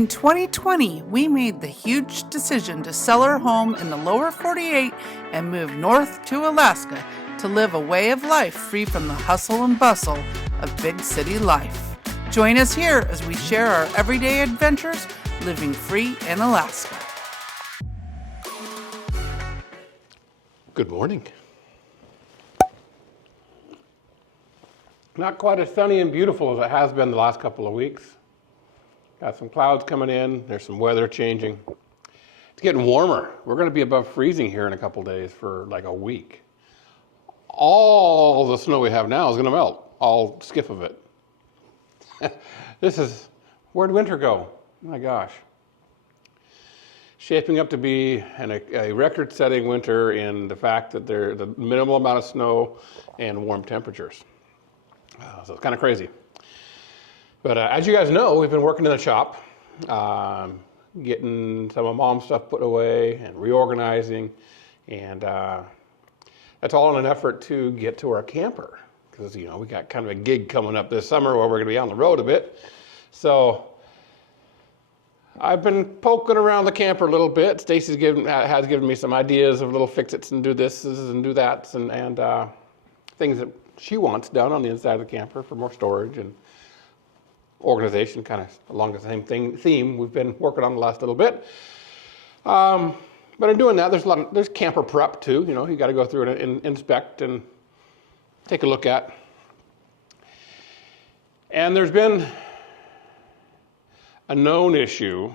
In 2020, we made the huge decision to sell our home in the lower 48 and move north to Alaska to live a way of life free from the hustle and bustle of big city life. Join us here as we share our everyday adventures living free in Alaska. Good morning. Not quite as sunny and beautiful as it has been the last couple of weeks. Got some clouds coming in, there's some weather changing. It's getting warmer. We're going to be above freezing here in a couple days for like a week. All the snow we have now is going to melt, all skiff of it. Where'd winter go? My gosh. Shaping up to be a record-setting winter in the fact that there's the minimal amount of snow and warm temperatures. So it's kind of crazy. But as you guys know, we've been working in the shop, getting some of Mom's stuff put away and reorganizing. And that's all in an effort to get to our camper. Because, we got kind of a gig coming up this summer where we're going to be on the road a bit. So I've been poking around the camper a little bit. Stacy's has given me some ideas of little fix-its and do this and do that and things that she wants done on the inside of the camper for more storage and organization, kind of along the same theme we've been working on the last little bit. But in doing that, there's camper prep too. You got to go through and inspect and take a look at. And there's been a known issue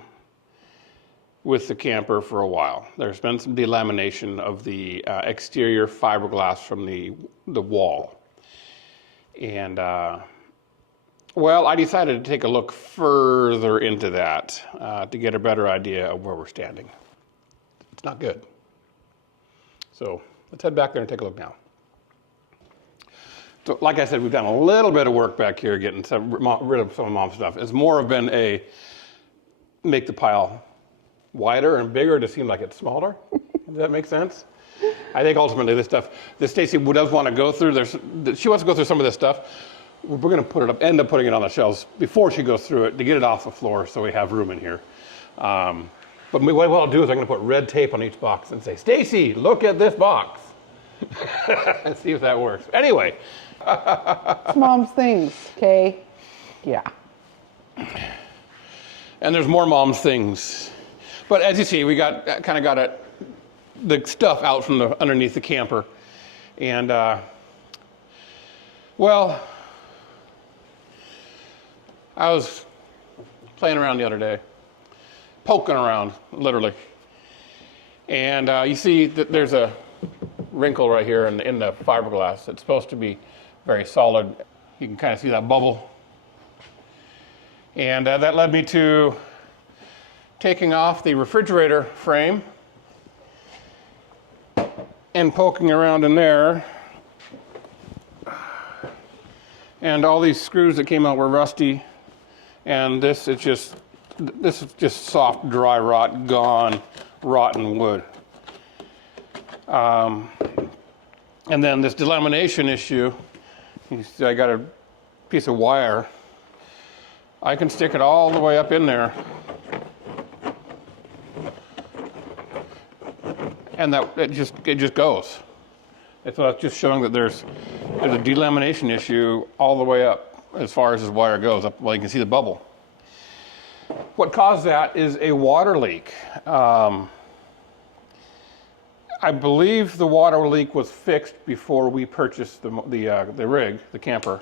with the camper for a while. There's been some delamination of the exterior fiberglass from the wall. And I decided to take a look further into that to get a better idea of where we're standing. It's not good. So let's head back there and take a look now. So like I said, we've done a little bit of work back here getting rid of some of Mom's stuff. It's more of been make the pile wider and bigger to seem like it's smaller. Does that make sense? I think ultimately this stuff, that Stacy does want to go through, she wants to go through some of this stuff. We're going to end up putting it on the shelves before she goes through it to get it off the floor so we have room in here. But what I'll do is I'm going to put red tape on each box and say, Stacy, look at this box. And see if that works. Anyway. It's Mom's things, okay? Yeah. And there's more Mom's things. But as you see, we got the stuff out from underneath the camper. And, I was playing around the other day, poking around, literally. And you see that there's a wrinkle right here in the fiberglass. It's supposed to be very solid. You can kind of see that bubble. And that led me to taking off the refrigerator frame and poking around in there. And all these screws that came out were rusty. And this is just soft, dry rot, gone, rotten wood. And then this delamination issue, you see I got a piece of wire. I can stick it all the way up in there. And it just goes. It's just showing that there's a delamination issue all the way up as far as this wire goes. You can see the bubble. What caused that is a water leak. I believe the water leak was fixed before we purchased the rig, the camper.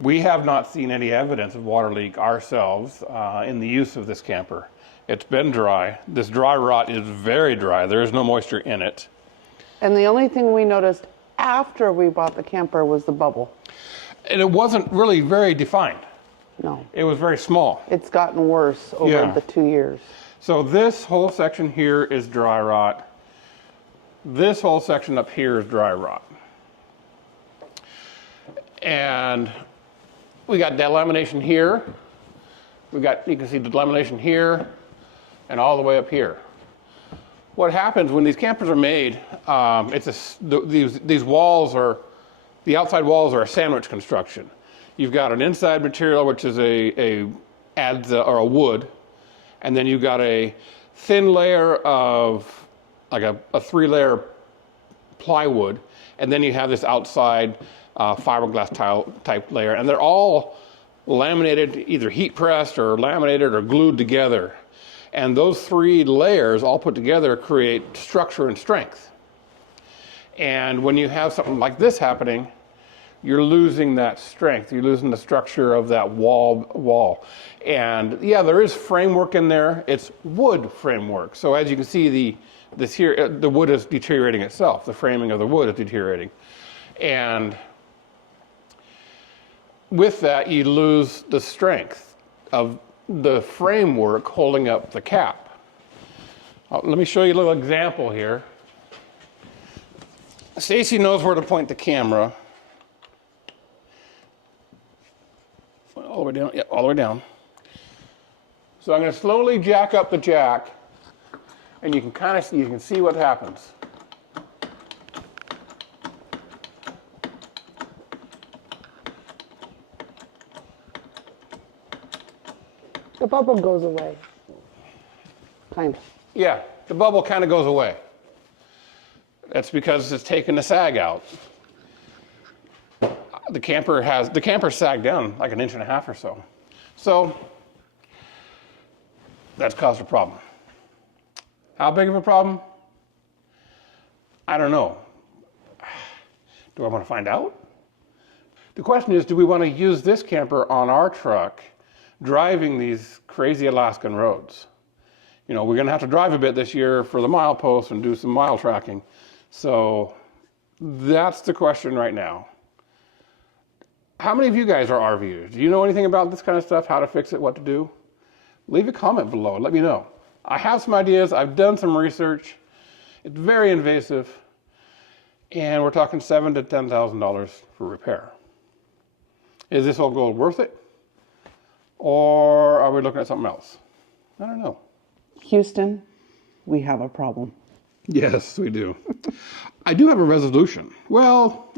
We have not seen any evidence of water leak ourselves in the use of this camper. It's been dry. This dry rot is very dry. There is no moisture in it. And the only thing we noticed after we bought the camper was the bubble. And it wasn't really very defined. No. It was very small. It's gotten worse over the 2 years. So this whole section here is dry rot. This whole section up here is dry rot. And we got delamination here. You can see the delamination here and all the way up here. What happens when these campers are made, these walls are, the outside walls are a sandwich construction. You've got an inside material, which is a adds or a wood, and then you've got a thin layer of like a 3-layer plywood, and then you have this outside fiberglass type layer, and they're all laminated, either heat pressed or laminated or glued together. And those 3 layers all put together create structure and strength. And when you have something like this happening, you're losing that strength. You're losing the structure of that wall. And yeah, there is framework in there. It's wood framework. So as you can see, the wood is deteriorating itself. The framing of the wood is deteriorating. And with that, you lose the strength of the framework holding up the cap. Let me show you a little example here. Stacy knows where to point the camera. All the way down, yeah, all the way down. So I'm going to slowly jack up the jack, and you can see what happens. The bubble goes away. Kind of. Yeah, the bubble kind of goes away. That's because it's taken the sag out. The camper sagged down like 1.5 inches or so. So that's caused a problem. How big of a problem? I don't know. Do I want to find out? The question is, do we want to use this camper on our truck driving these crazy Alaskan roads? You know, we're going to have to drive a bit this year for the milepost and do some mile tracking. So that's the question right now. How many of you guys are RVers? Do you know anything about this kind of stuff, how to fix it, what to do? Leave a comment below and let me know. I have some ideas. I've done some research. It's very invasive. And we're talking $7,000 to $10,000 for repair. Is this all gold worth it? Or are we looking at something else? I don't know. Houston, we have a problem. Yes, we do. I do have a resolution. Well,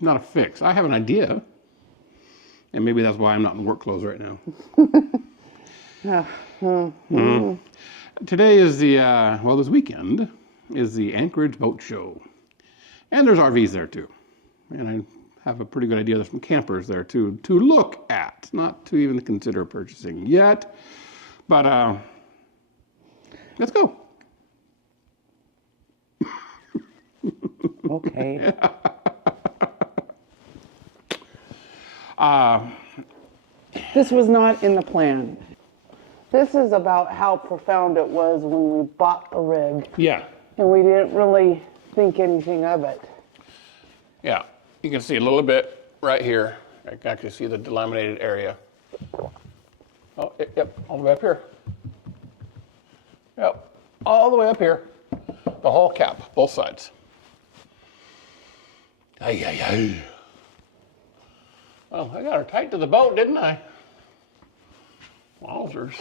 not a fix. I have an idea. And maybe that's why I'm not in work clothes right now. Today is this weekend is the Anchorage Boat Show. And there's RVs there too. And I have a pretty good idea there's some campers there too to look at, not to even consider purchasing yet. But let's go. Okay. This was not in the plan. This is about how profound it was when we bought the rig. Yeah. And we didn't really think anything of it. Yeah. You can see a little bit right here. I can see the delaminated area. Oh, yep, all the way up here. Yep, all the way up here. The whole cap, both sides. Ay, ay, ay. Well, I got her tight to the boat, didn't I? Wowzers.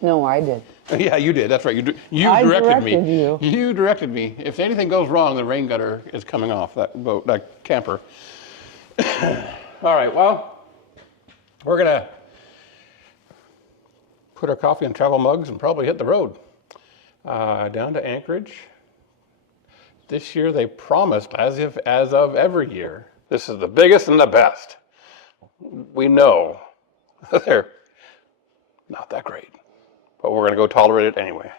No, I did. Yeah, you did. That's right. I directed me. you. You directed me. If anything goes wrong, the rain gutter is coming off that boat, that camper. All right. Well, we're gonna put our coffee in travel mugs and probably hit the road down to Anchorage. This year they promised, as of every year, this is the biggest and the best. We know they're not that great, but we're going to go tolerate it anyway.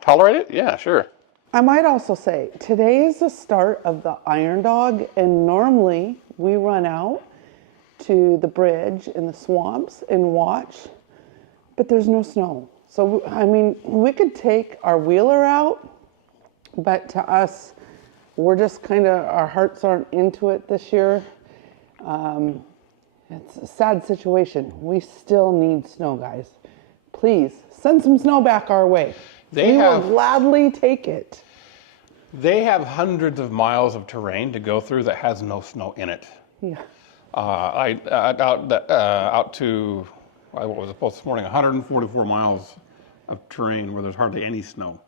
Tolerate it? Yeah, sure. I might also say, today is the start of the Iron Dog, and normally we run out to the bridge in the swamps and watch, but there's no snow. So, I mean, we could take our wheeler out, but to us, we're just kind of, our hearts aren't into it this year. It's a sad situation. We still need snow, guys. Please, send some snow back our way. We will gladly take it. They have hundreds of miles of terrain to go through that has no snow in it. Yeah. Out to, what was it posted this morning, 144 miles of terrain where there's hardly any snow.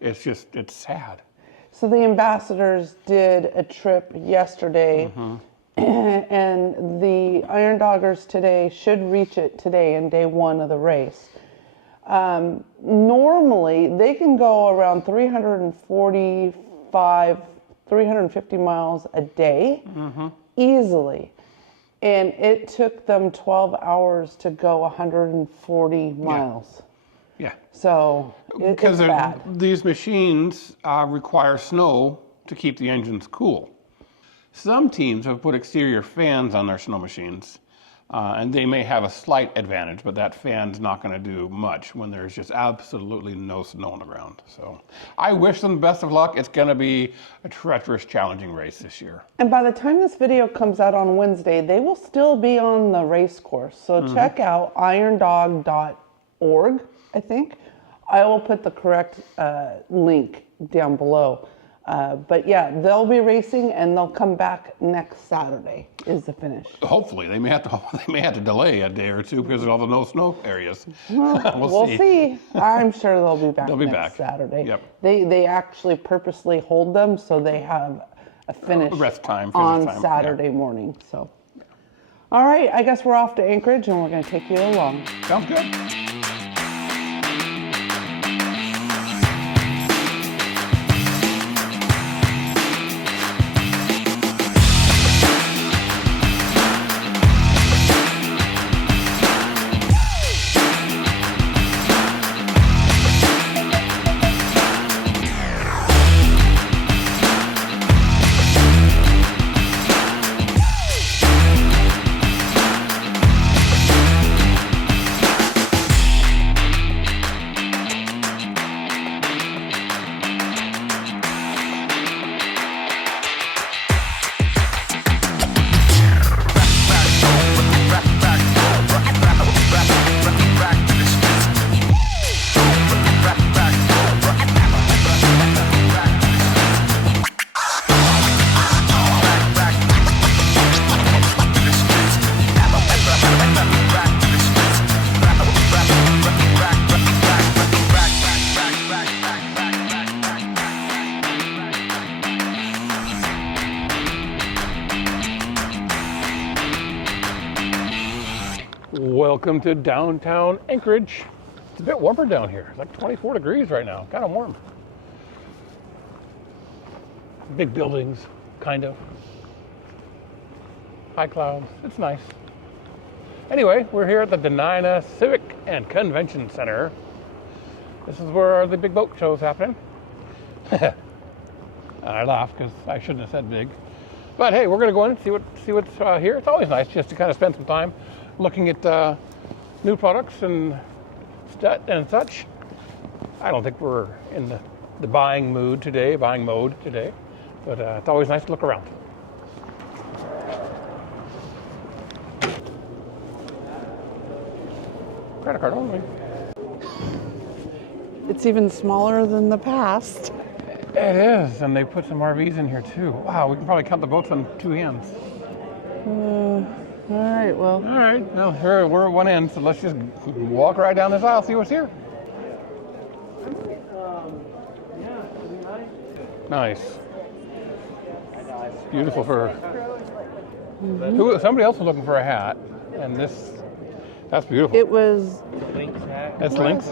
It's sad. So the ambassadors did a trip yesterday, And the Iron Doggers today should reach it today in day one of the race. Normally, they can go around 350 miles a day easily. And it took them 12 hours to go 140 miles. Yeah. So it's bad. These machines require snow to keep the engines cool. Some teams have put exterior fans on their snow machines, and they may have a slight advantage, but that fan's not going to do much when there's just absolutely no snow on the ground. So I wish them the best of luck. It's going to be a treacherous, challenging race this year. And by the time this video comes out on Wednesday, they will still be on the race course. So check out irondog.org, I think. I will put the correct link down below. But yeah, they'll be racing and they'll come back next Saturday is the finish. Hopefully, they may have to delay a day or two because of all the no snow areas. Well, we'll see. I'm sure they'll be back next Saturday. Yep. They actually purposely hold them so they have a finish rest time on Saturday morning. So, all right, I guess we're off to Anchorage and we're going to take you along. Sounds good. Welcome to downtown Anchorage. It's a bit warmer down here. It's like 24 degrees right now. Kind of warm. Big buildings, kind of. High clouds. It's nice. Anyway, we're here at the Denina Civic and Convention Center. This is where the big boat show is happening. I laugh because I shouldn't have said big. But hey, we're going to go in and see what's here. It's always nice just to kind of spend some time looking at new products and such. I don't think we're in the buying mode today, but it's always nice to look around. Credit card only. It's even smaller than the past. It is, and they put some RVs in here too. Wow, we can probably count the boats on two hands. All right, well. All right, now here we're at one end, so let's just walk right down this aisle, see what's here. Nice. Beautiful fur. Somebody else was looking for a hat, and that's beautiful. It was. That's Lynx?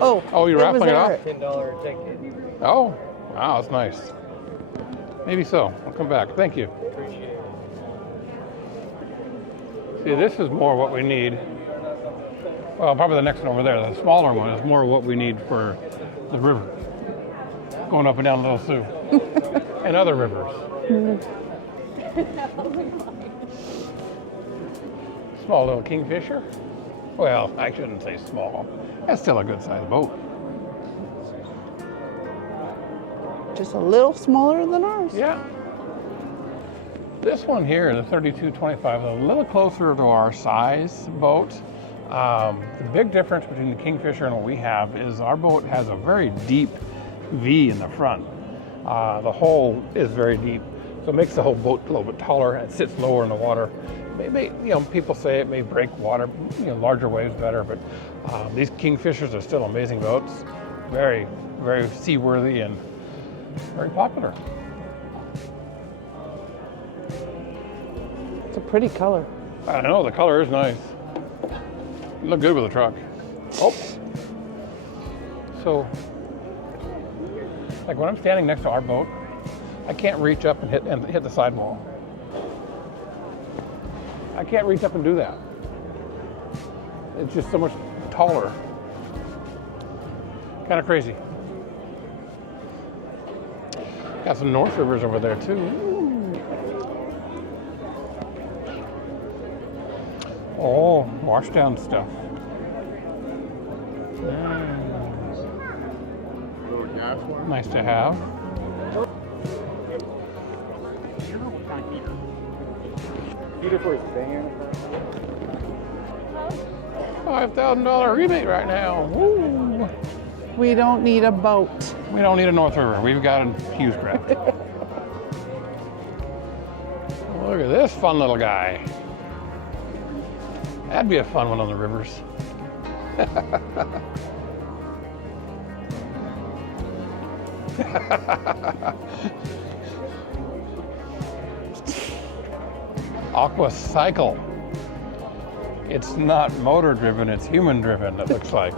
Oh, you're raffling it off? $10 ticket. Oh, wow, that's nice. Maybe so. I'll come back. Thank you. See, this is more what we need. Well, probably the next one over there, the smaller one, is more what we need for the river. Going up and down Little Sioux. And other rivers. Small little kingfisher. Well, I shouldn't say small. That's still a good sized boat. just a little smaller than ours. Yeah. This one here, the 3225, a little closer to our size boat. The big difference between the Kingfisher and what we have is our boat has a very deep V in the front. The hull is very deep, so it makes the whole boat a little bit taller and sits lower in the water. It may, people say it may break water, larger waves better, but these Kingfishers are still amazing boats. Very, very seaworthy and very popular. pretty color. I know, the color is nice. You look good with the truck. Oh. So, like when I'm standing next to our boat, I can't reach up and hit the sidewall. I can't reach up and do that. It's just so much taller. Kind of crazy. Got some North Rivers over there too. Oh, washdown stuff. Nice to have. $5,000 rebate right now. Woo. We don't need a boat. We don't need a North River. We've got a Hughes craft. Look at this fun little guy. That'd be a fun one on the rivers. Aqua Cycle. It's not motor driven, it's human driven, it looks like.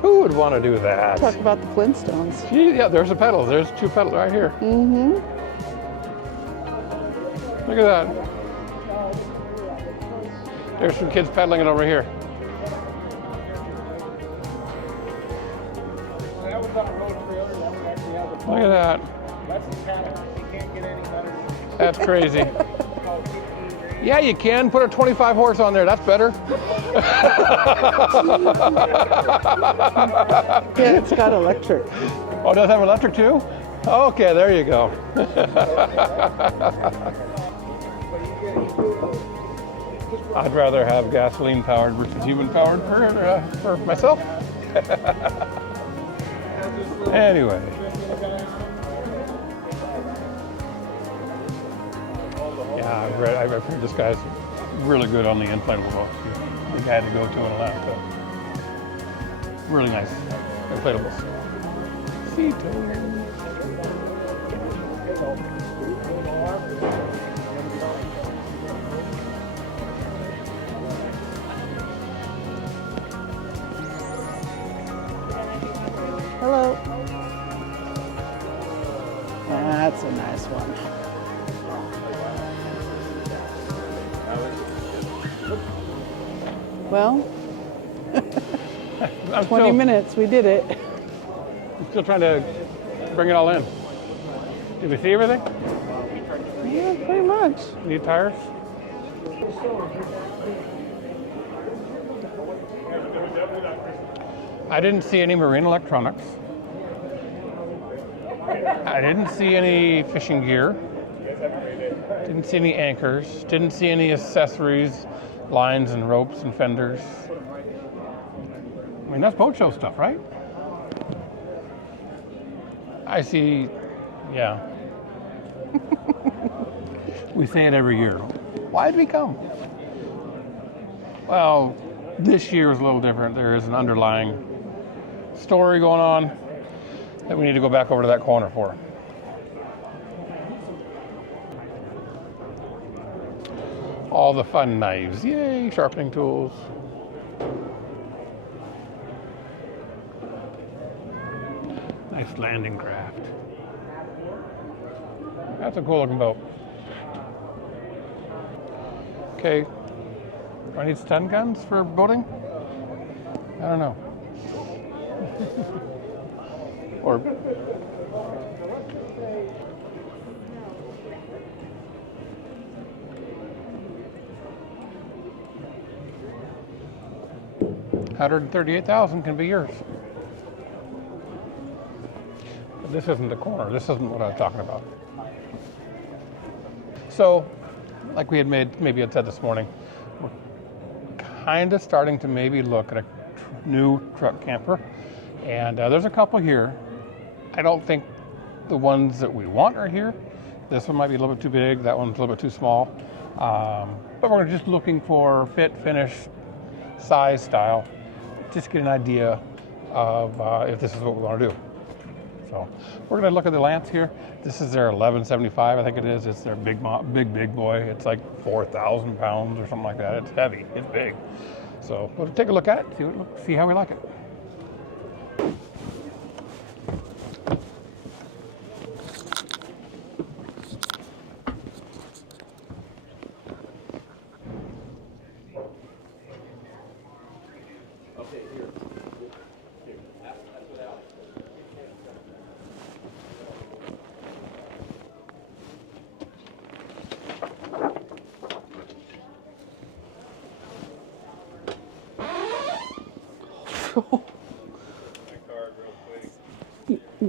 Who would want to do that? Talk about the Flintstones. Gee, yeah, there's a pedal. There's 2 pedals right here. Mm-hmm. Look at that. There's some kids pedaling it over here. Look at that. That's crazy. Yeah, you can put a 25 horse on there. That's better. Yeah, it's got electric. Oh, does it have electric too? Okay, there you go. I'd rather have gasoline powered versus human powered for myself. Anyway. Yeah, I've heard this guy's really good on the inflatable boats. The guy to go to in Alaska. Really nice inflatables. Hello. That's a nice one. Well, 20 minutes, we did it. I'm still trying to bring it all in. Did we see everything? Yeah, pretty much. Need tires? I didn't see any marine electronics. I didn't see any fishing gear. Didn't see any anchors. Didn't see any accessories, lines and ropes and fenders. I mean, that's boat show stuff, right? I see, yeah. We say it every year. Why'd we come? Well, this year is a little different. There is an underlying story going on that we need to go back over to that corner for. All the fun knives. Yay, sharpening tools. Nice landing craft. That's a cool looking boat. Okay. Do I need stun guns for boating? I don't know. Or $138,000 can be yours. But this isn't the corner. This isn't what I was talking about. So, like we had maybe had said this morning, we're kind of starting to maybe look at a new truck camper. And there's a couple here. I don't think the ones that we want are here. This one might be a little bit too big. That one's a little bit too small. But we're just looking for fit, finish, size, style. Just get an idea of if this is what we want to do. So we're gonna look at the Lance here. This is their 1175, I think it is. It's their big boy. It's like 4,000 pounds or something like that. It's heavy. It's big. So we'll take a look at it. See how we like it.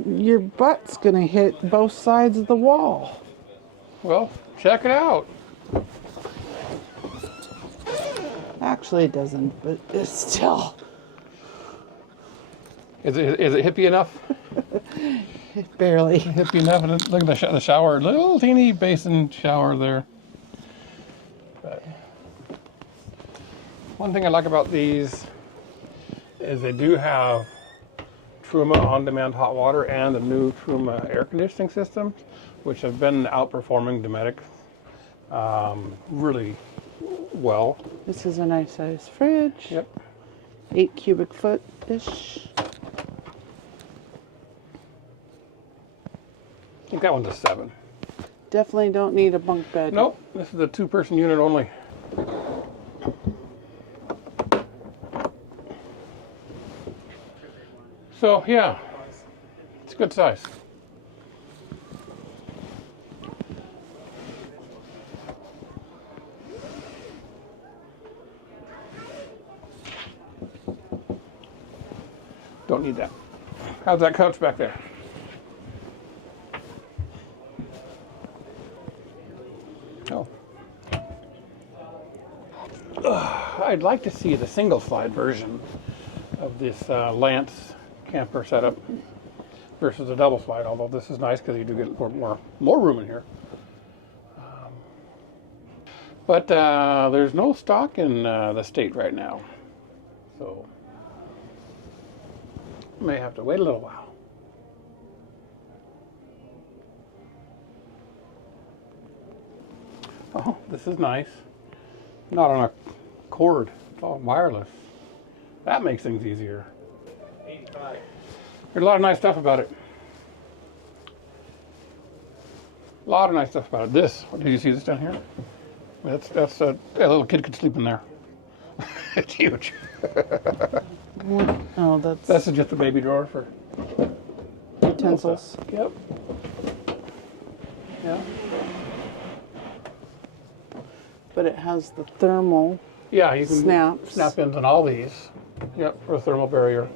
Your butt's gonna hit both sides of the wall. Well, check it out. Actually, it doesn't, but it's still. Is it hippie enough? Barely. Hippie enough. And look at the shower, little teeny basin shower there. But one thing I like about these is they do have Truma on-demand hot water and the new Truma air conditioning systems, which have been outperforming Dometic really well. This is a nice size fridge. Yep. 8 cubic foot-ish. I think that one's a 7. Definitely don't need a bunk bed. Nope, this is a 2-person unit only. So yeah, it's a good size. Don't need that. How's that couch back there? Oh. I'd like to see the single slide version of this Lance camper setup versus a double slide, although this is nice because you do get more room in here. But there's no stock in the state right now, so may have to wait a little while. Oh, this is nice. Not on a cord, it's all wireless. That makes things easier. 85. There's a lot of nice stuff about it. A lot of nice stuff about it. This, did you see this down here? That's a little kid could sleep in there. It's huge. Oh, That's just a baby drawer for utensils. Yep. Yeah. But it has the thermal. Yeah, you can snaps. snap ins on all these. Yep, for a thermal barrier.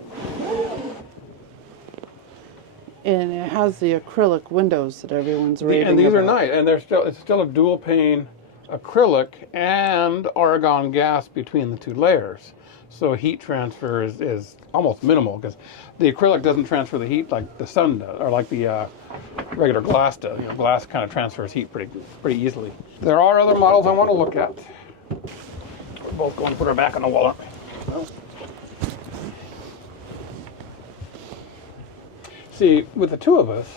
And it has the acrylic windows that everyone's raving And these about. are nice, and it's still a dual pane acrylic and argon gas between the two layers. So heat transfer is almost minimal because the acrylic doesn't transfer the heat like the sun does, or like the regular glass does. You know, glass kind of transfers heat pretty easily. There are other models I want to look at. We're both going to put our back on the wall, aren't we? Well. See, with the two of us,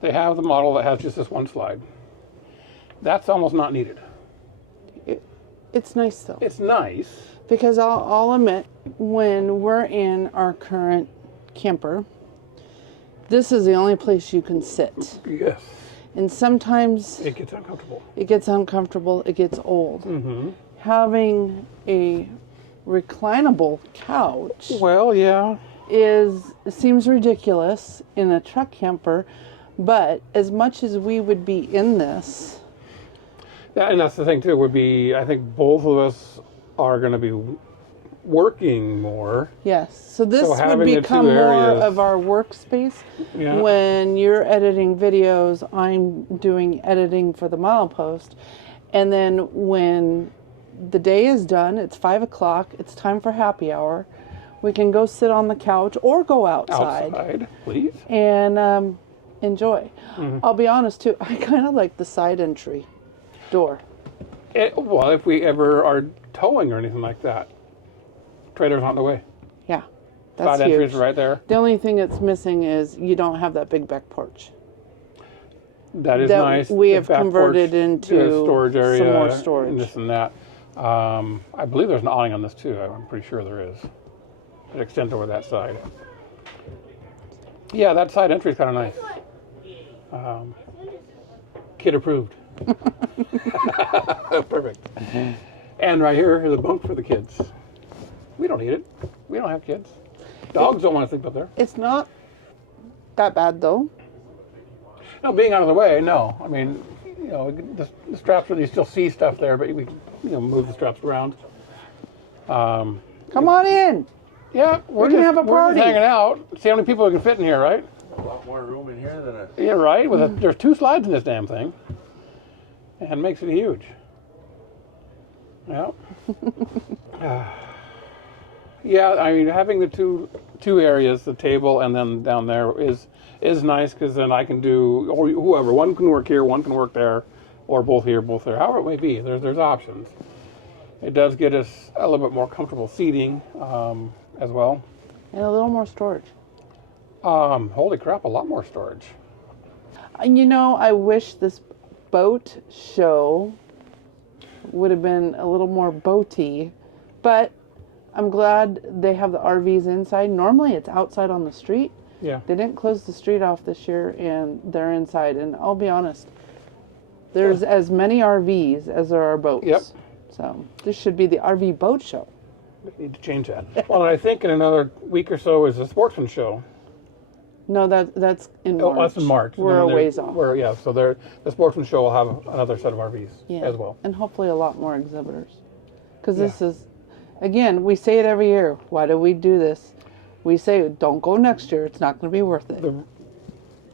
they have the model that has just this one slide. That's almost not needed. It's nice though. It's nice. Because I'll admit, when we're in our current camper, this is the only place you can sit. Yes. And sometimes It gets uncomfortable. it gets uncomfortable, it gets old. Mm-hmm. Having a reclinable couch Well, yeah. seems ridiculous in a truck camper, but as much as we would be in this, Yeah, and that's the thing too, would be, I think both of us are going to be working more. yes. So this So would having the two become more areas- of our workspace. Yeah. When you're editing videos, I'm doing editing for the Milepost. And then when the day is done, it's 5 o'clock, it's time for happy hour. We can go sit on the couch or go outside Please. and enjoy. Mm-hmm. I'll be honest too, I kind of like the side entry door. Well, if we ever are towing or anything like that, trailer's not in the way. Yeah, That's Side entries huge. right there. The only thing it's missing is you don't have that big back porch. That is that nice. we The have back converted porch, into storage area, some more storage. and this and that. I believe there's an awning on this too. I'm pretty sure there is. It extends over that side. Yeah, that side entry is kind of nice. Kid approved. Perfect. And right here is a bunk for the kids. We don't need it. We don't have kids. Dogs don't want to sleep up there. It's not that bad though. No, being out of the way, no. I mean, you know, the straps, you still see stuff there, but we, you know, move the straps around. Come on in. Yeah, we're can just, have a we're party. just hanging out. See how many people we can fit in here, right? A lot more room in here than a... Yeah, right. There's 2 slides in this damn thing, and it makes it huge. Yeah. Yeah, I mean, having the two areas, the table and then down there, is nice because then I can do, or whoever, one can work here, one can work there, or both here, both there. However it may be, there's options. It does get us a little bit more comfortable seating as well. And a little more storage. Holy crap, a lot more storage. You know, I wish this boat show would have been a little more boaty, but I'm glad they have the RVs inside. Normally it's outside on the street. Yeah. They didn't close the street off this year and they're inside. And I'll be honest, there's as many RVs as there are boats. Yep. So this should be the RV boat show. We need to change that. Well, and I think in another week or so is the sportsman show. No, that's in March. Oh, that's in March. We're a ways off. Yeah, so the sportsman show will have another set of RVs as well. And hopefully a lot more exhibitors. Because this is, again, we say it every year. Why do we do this? We say, don't go next year. It's not going to be worth it.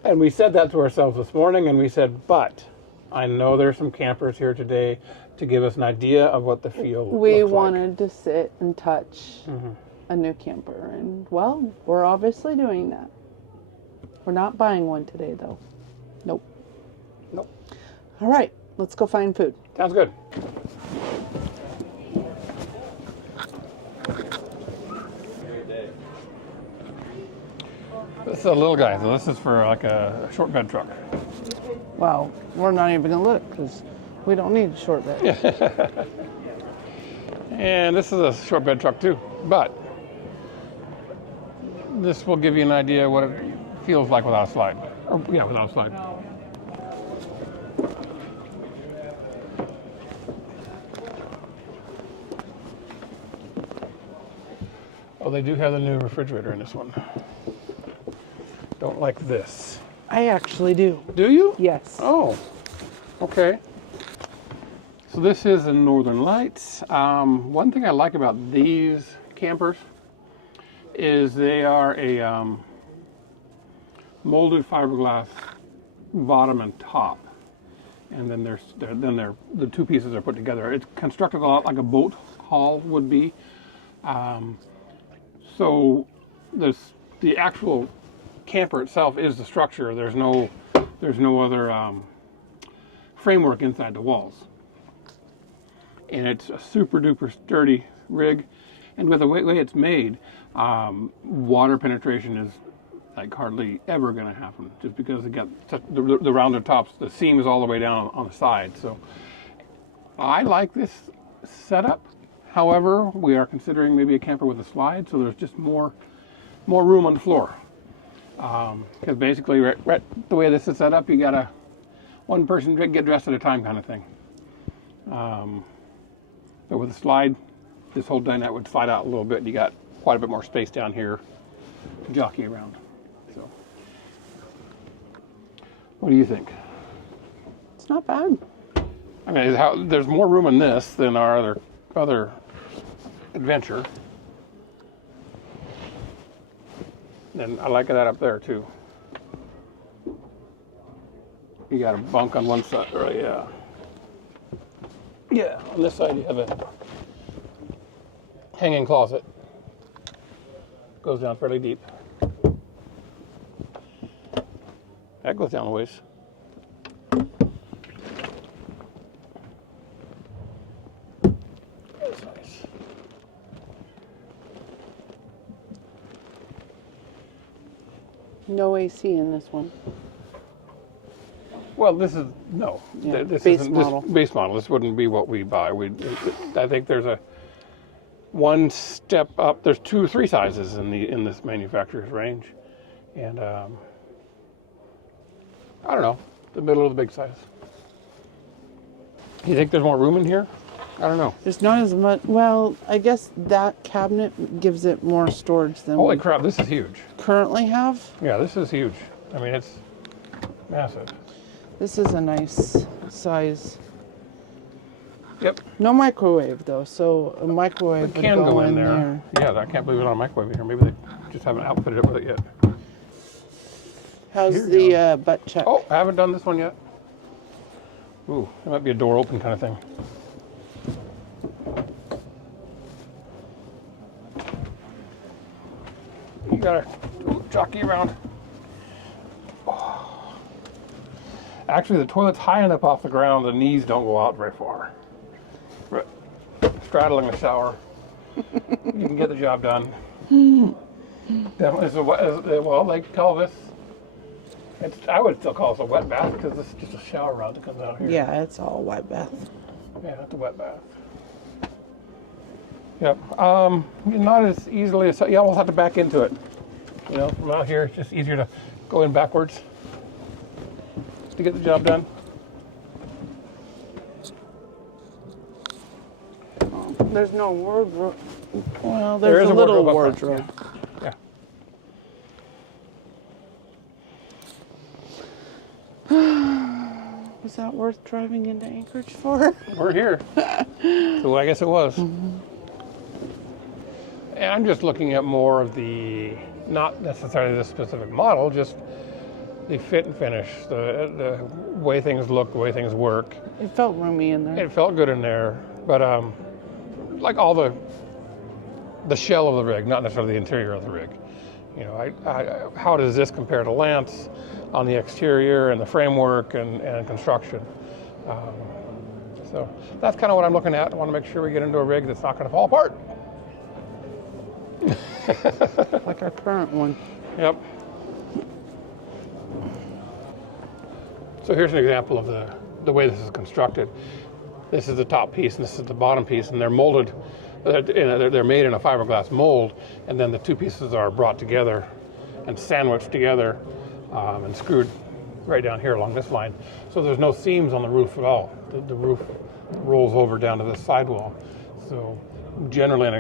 And we said that to ourselves this morning, and we said, but I know there's some campers here today to give us an idea of what the field We looks wanted to sit and touch a new camper. And, well, we're obviously doing that. We're not buying one today, though. Nope. Nope. All right, let's go find food. Sounds good. This is a little guy, so this is for like a short bed truck. Well, we're not even going to look because we don't need a short bed. And this is a short bed truck too, but this will give you an idea what it feels like without a slide. Or, yeah, without a slide. Oh, they do have the new refrigerator in this one. Don't like this. I actually do. Do you? Yes. Oh, okay. So this is a Northern Lite. One thing I like about these campers is they are a molded fiberglass bottom and top, and then the 2 pieces are put together. It's constructed a lot like a boat hull would be. So the actual camper itself is the structure. There's no other framework inside the walls, and it's a super duper sturdy rig. And with the way it's made, water penetration is like hardly ever going to happen, just because they got the rounded tops. The seam is all the way down on the side. So I like this setup. However, we are considering maybe a camper with a slide, so there's just more room on the floor. Because basically, right the way this is set up, you got one person get dressed at a time kind of thing. But with a slide, this whole dinette would slide out a little bit, and you got quite a bit more space down here to jockey around. So, what do you think? It's not bad. I mean, there's more room in this than our other adventure. And I like that up there too. You got a bunk on one side, right? Yeah. Yeah, on this side you have a hanging closet. Goes down fairly deep. That goes down a ways. That's nice. No AC in this one. Well, this is, no. Yeah, This base isn't, model. This base model. This wouldn't be what we buy. I think there's a one step up. There's 2 or 3 sizes in this manufacturer's range. And I don't know, the middle of the big size. You think there's more room in here? I don't know. There's not as much. Well, I guess that cabinet gives it more storage than Holy we crap, this is huge. currently have. Yeah, this is huge. I mean, it's massive. This is a nice size. Yep. No microwave though, so a microwave It can would go in there. Yeah, I can't believe it's not a microwave in here. Maybe they just haven't outfitted it with it yet. How's Here the butt check? Oh, I haven't done this one yet. Ooh, that might be a door open kind of thing. You gotta jockey around. Oh. Actually, the toilet's high enough off the ground, the knees don't go out very far. But straddling the shower, you can get the job done. Definitely, well, they call this, I would still call this a wet bath because this is just a shower rod that comes out here. Yeah, it's all wet bath. Yeah, it's a wet bath. Yep. Not as easily as, you almost have to back into it. You know, from out here, it's just easier to go in backwards to get the job done. There's no wardrobe. Well, There there's is a little wardrobe up front, wardrobe. Yeah. Was that worth driving into Anchorage for? We're here. So I guess it was. And I'm just looking at more of the, not necessarily the specific model, just the fit and finish, the way things look, the way things work. It felt roomy in there. It felt good in there, but like all the shell of the rig, not necessarily the interior of the rig. You know, how does this compare to Lance on the exterior and the framework and construction? So that's kind of what I'm looking at. I want to make sure we get into a rig that's not going to fall apart. Like our current one. Yep. So here's an example of the way this is constructed. This is the top piece and this is the bottom piece, and they're molded. They're made in a fiberglass mold, and then the 2 pieces are brought together and sandwiched together and screwed right down here along this line. So there's no seams on the roof at all. The roof rolls over down to the sidewall. So generally,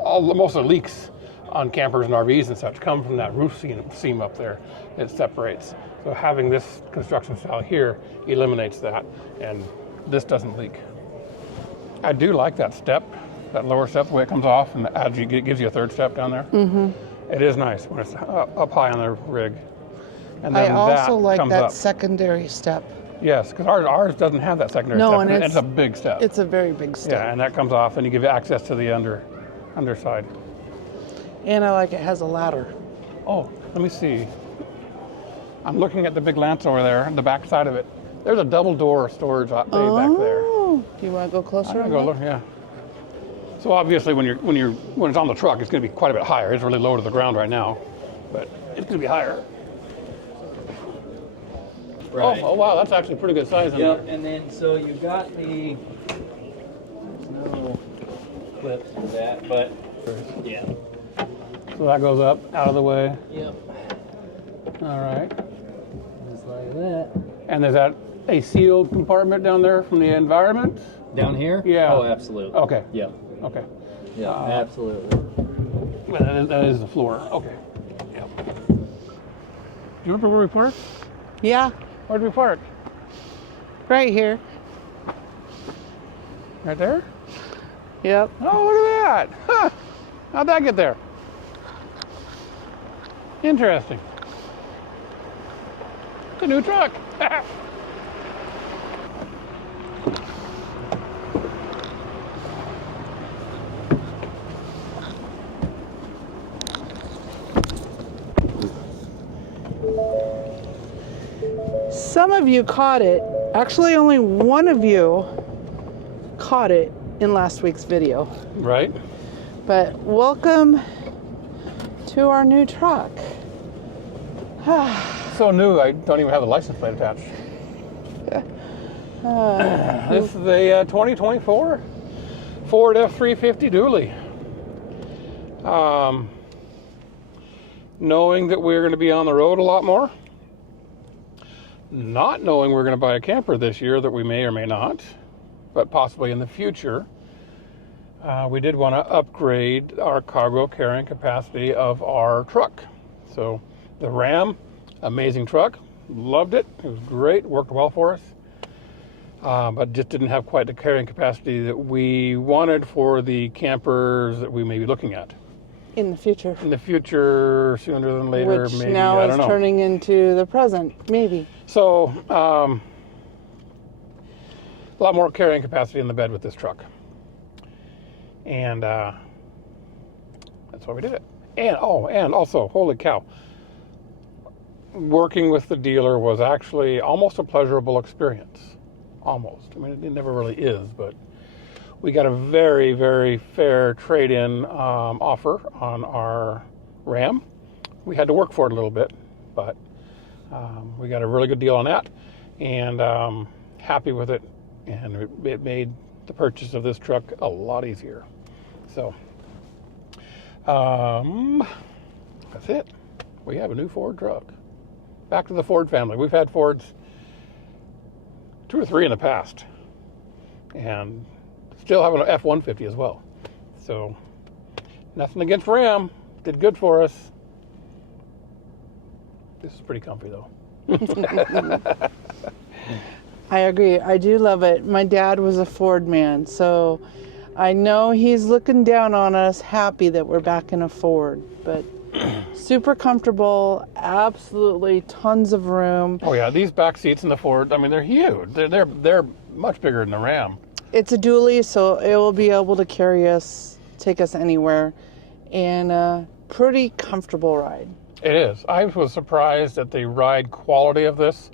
most of the leaks on campers and RVs and such come from that roof seam up there. It separates. So having this construction style here eliminates that, and this doesn't leak. I do like that step, that lower step, the way it comes off and gives you a 3rd step down there. Mm-hmm. It is nice when it's up high on the rig. And then I also like that up. secondary step. Yes, because ours doesn't have that secondary No, step. and It's a big step. It's a very big step. Yeah, and that comes off, and you give access to the underside. And I like it has a ladder. Oh, let me see. I'm looking at the big Lance over there, the back side of it. There's a double door storage bay back there. Oh, do you want to go closer? I'm gonna go look. Yeah. So obviously, when it's on the truck, it's going to be quite a bit higher. It's really low to the ground right now, but it's going to be higher. Right. Oh wow, that's actually pretty good size in Yep, there. and then so you've got there's no clips for that, but yeah. So that goes up, out of the way. Yep. All right. Just like that. And is that a sealed compartment down there from the environment? Down here? Yeah. Oh, absolutely. Okay. Yep. Okay. Yeah, absolutely. Well, that is the floor. Okay. Yep. Do you remember where we parked? Yeah, Where did we park? right here. Right there? Yep. Oh, look at that. Huh. How'd that get there? Interesting. It's a new truck. Some of you caught it. Actually, only one of you caught it in last week's video. Right? But welcome to our new truck. So new, I don't even have the license plate attached. This is a 2024 Ford F-350 dually. Knowing that we're going to be on the road a lot more, not knowing we're going to buy a camper this year that we may or may not, but possibly in the future, we did want to upgrade our cargo carrying capacity of our truck. So the Ram, amazing truck, loved it. It was great, worked well for us, but just didn't have quite the carrying capacity that we wanted for the campers that we may be looking at. In the future. In the future, sooner than later, Which maybe, now I is don't know. turning into the present, maybe. So, a lot more carrying capacity in the bed with this truck. And that's why we did it. And also, holy cow, working with the dealer was actually almost a pleasurable experience. Almost. I mean, it never really is, but we got a very, very fair trade-in offer on our Ram. We had to work for it a little bit, but we got a really good deal on that, and happy with it. And it made the purchase of this truck a lot easier. So that's it. We have a new Ford truck. Back to the Ford family. We've had Fords 2 or 3 in the past, and still have an F-150 as well. So nothing against Ram. Did good for us. This is pretty comfy though. I agree. I do love it. My dad was a Ford man, so I know he's looking down on us, happy that we're back in a Ford, but super comfortable, absolutely tons of room. Oh yeah, these back seats in the Ford, I mean, they're huge. They're much bigger than the Ram. It's a dually, so it will be able to carry us, take us anywhere, and a pretty comfortable ride. It is. I was surprised at the ride quality of this.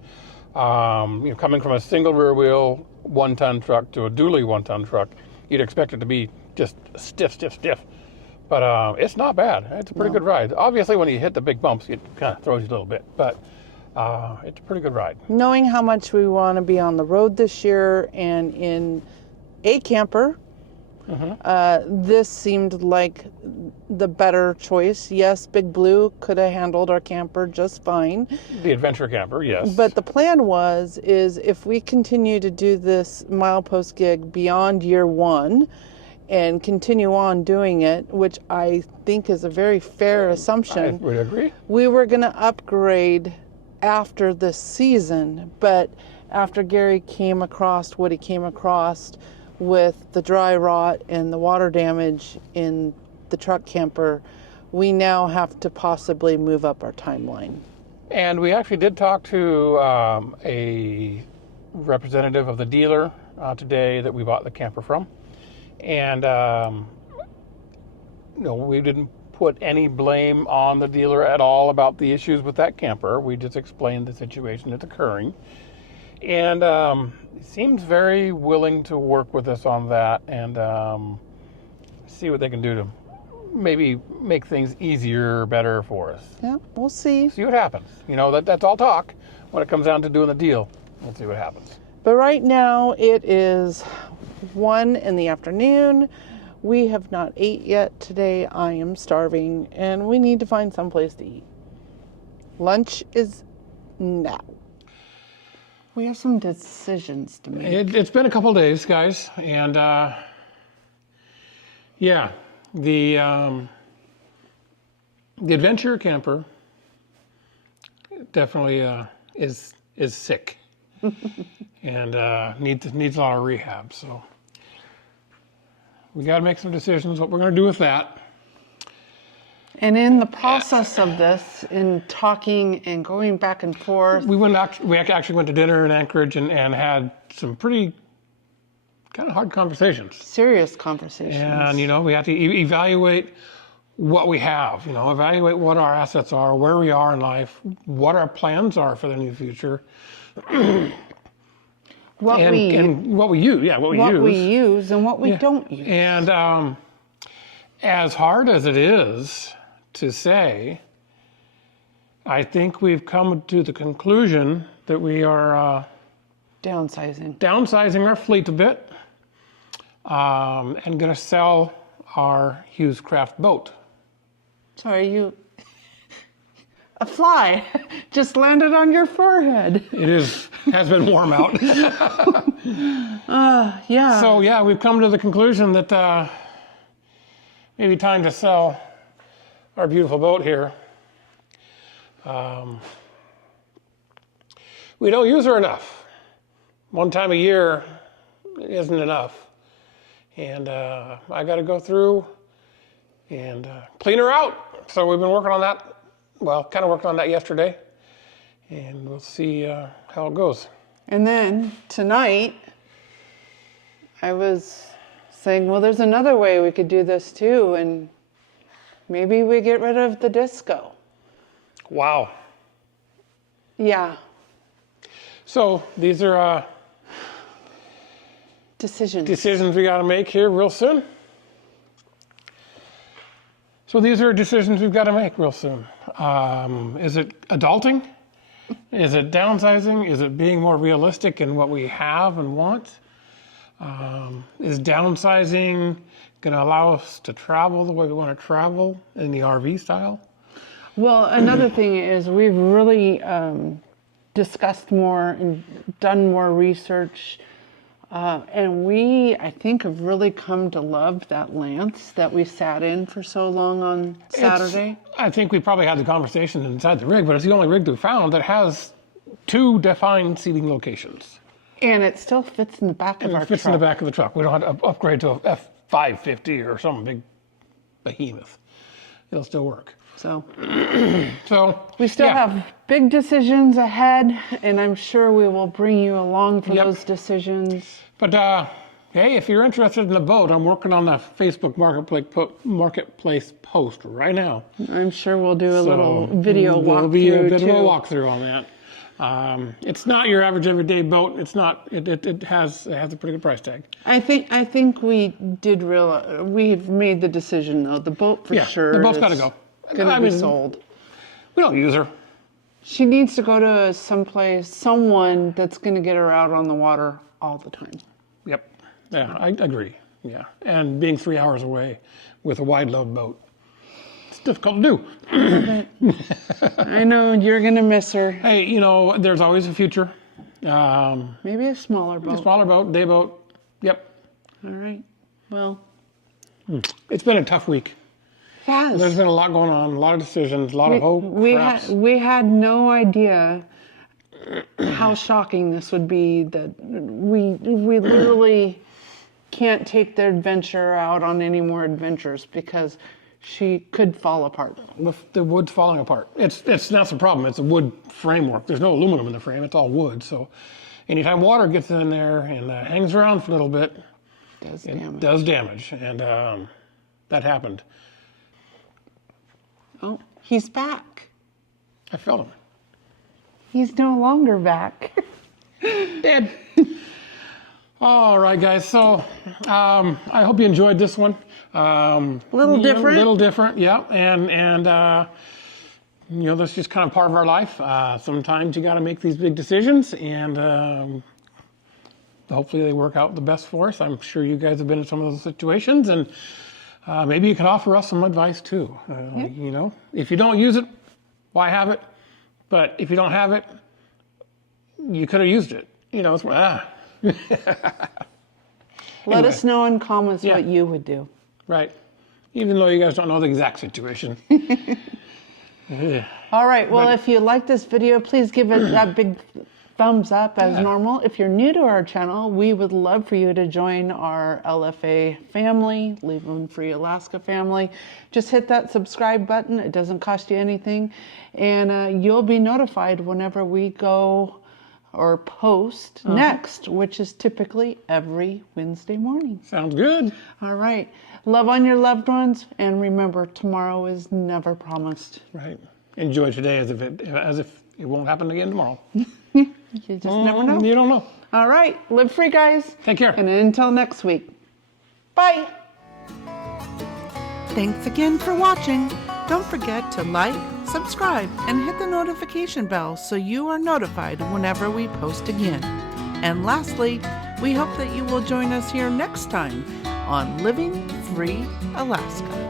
Coming from a single rear wheel 1-ton truck to a dually 1-ton truck, you'd expect it to be just stiff. But it's not bad. It's a pretty good ride. Obviously, when you hit the big bumps, it kind of throws you a little bit, but it's a pretty good ride. Knowing how much we want to be on the road this year and in a camper, this seemed like the better choice. Yes, Big Blue could have handled our camper just fine. The adventure camper, yes. But the plan is if we continue to do this Milepost gig beyond year 1 and continue on doing it, which I think is a very fair assumption. I would agree. We were going to upgrade after this season, but after Gary came across what he came across with the dry rot and the water damage in the truck camper, we now have to possibly move up our timeline. And we actually did talk to a representative of the dealer today that we bought the camper from. And we didn't put any blame on the dealer at all about the issues with that camper. We just explained the situation that's occurring. And he seems very willing to work with us on that and see what they can do to maybe make things easier, better for us. Yeah, we'll see. See what happens. That's all talk. When it comes down to doing the deal, we'll see what happens. But right now it is 1 in the afternoon. We have not ate yet today. I am starving and we need to find some place to eat. Lunch is now. We have some decisions to make. It's been a couple of days, guys, and the adventure camper definitely is sick and needs a lot of rehab. So we got to make some decisions what we're going to do with that. And in the process of this, in talking and going back and forth, we actually went to dinner in Anchorage and had some pretty kind of hard conversations. Serious conversations. And, we have to evaluate what we have, evaluate what our assets are, where we are in life, what our plans are for the near future. what we use and what we don't use. And as hard as it is to say, I think we've come to the conclusion that we are downsizing our fleet a bit and going to sell our Hughes Craft boat. Sorry, a fly just landed on your forehead. Has been warm out. Yeah. So yeah, we've come to the conclusion that maybe time to sell our beautiful boat here. We don't use her enough. One time a year isn't enough. And I got to go through and clean her out. So we've been working on that. Well, kind of worked on that yesterday. And we'll see how it goes. And then tonight, I was saying, well, there's another way we could do this too. And maybe we get rid of the disco. Wow. Yeah. So these are decisions we got to make here real soon. So these are decisions we've got to make real soon. Is it adulting? Is it downsizing? Is it being more realistic in what we have and want? Is downsizing going to allow us to travel the way we want to travel in the RV style? Well, another thing is we've really discussed more and done more research. And we, I think, have really come to love that Lance that we sat in for so long on Saturday. I think we probably had the conversation inside the rig, but it's the only rig we found that has 2 defined seating locations. And it still fits in the back of our truck. It fits in the back of the truck. We don't have to upgrade to a F550 or some big behemoth. It'll still work. So we still have big decisions ahead, and I'm sure we will bring you along for those decisions. But hey, if you're interested in the boat, I'm working on the Facebook marketplace post right now. I'm sure we'll do a little video walkthrough. There'll be a bit of a walkthrough on that. It's not your average everyday boat. It's not. It has a pretty good price tag. I think we did realize we've made the decision though. The boat for sure. The boat's got to go. Gonna be sold. We don't use her. She needs to go to someone that's going to get her out on the water all the time. Yep. Yeah, I agree. Yeah. And being 3 hours away with a wide load boat, it's difficult to do. I know you're going to miss her. Hey, there's always a future. Maybe a smaller boat. A smaller boat, day boat. Yep. All right. Well. It's been a tough week. Yes. There's been a lot going on, a lot of decisions, a lot of hope. We had no idea how shocking this would be, that we literally can't take the adventure out on any more adventures because she could fall apart. The wood's falling apart. It's that's the problem. It's a wood framework. There's no aluminum in the frame. It's all wood. So anytime water gets in there and hangs around for a little bit, it does damage. And that happened. Oh, he's back. I felt him. He's no longer back. Dead. All right, guys. So I hope you enjoyed this one. Little different, yeah. And that's just kind of part of our life. Sometimes you got to make these big decisions, and hopefully they work out the best for us. I'm sure you guys have been in some of those situations, and maybe you can offer us some advice too. If you don't use it, why have it? But if you don't have it, you could have used it. Let us know in comments what you would do. Right. Even though you guys don't know the exact situation. All right. Well, if you like this video, please give it that big thumbs up as normal. If you're new to our channel, we would love for you to join our LFA family, Leave One Free Alaska family. Just hit that subscribe button. It doesn't cost you anything. And you'll be notified whenever we go or post next, which is typically every Wednesday morning. Sounds good. All right. Love on your loved ones, and remember, tomorrow is never promised. Right. Enjoy today as if it won't happen again tomorrow. You just never know. You don't know. All right. Live free, guys. Take care. And until next week. Bye. Thanks again for watching. Don't forget to like, subscribe, and hit the notification bell so you are notified whenever we post again. And lastly, we hope that you will join us here next time on Living Free Alaska.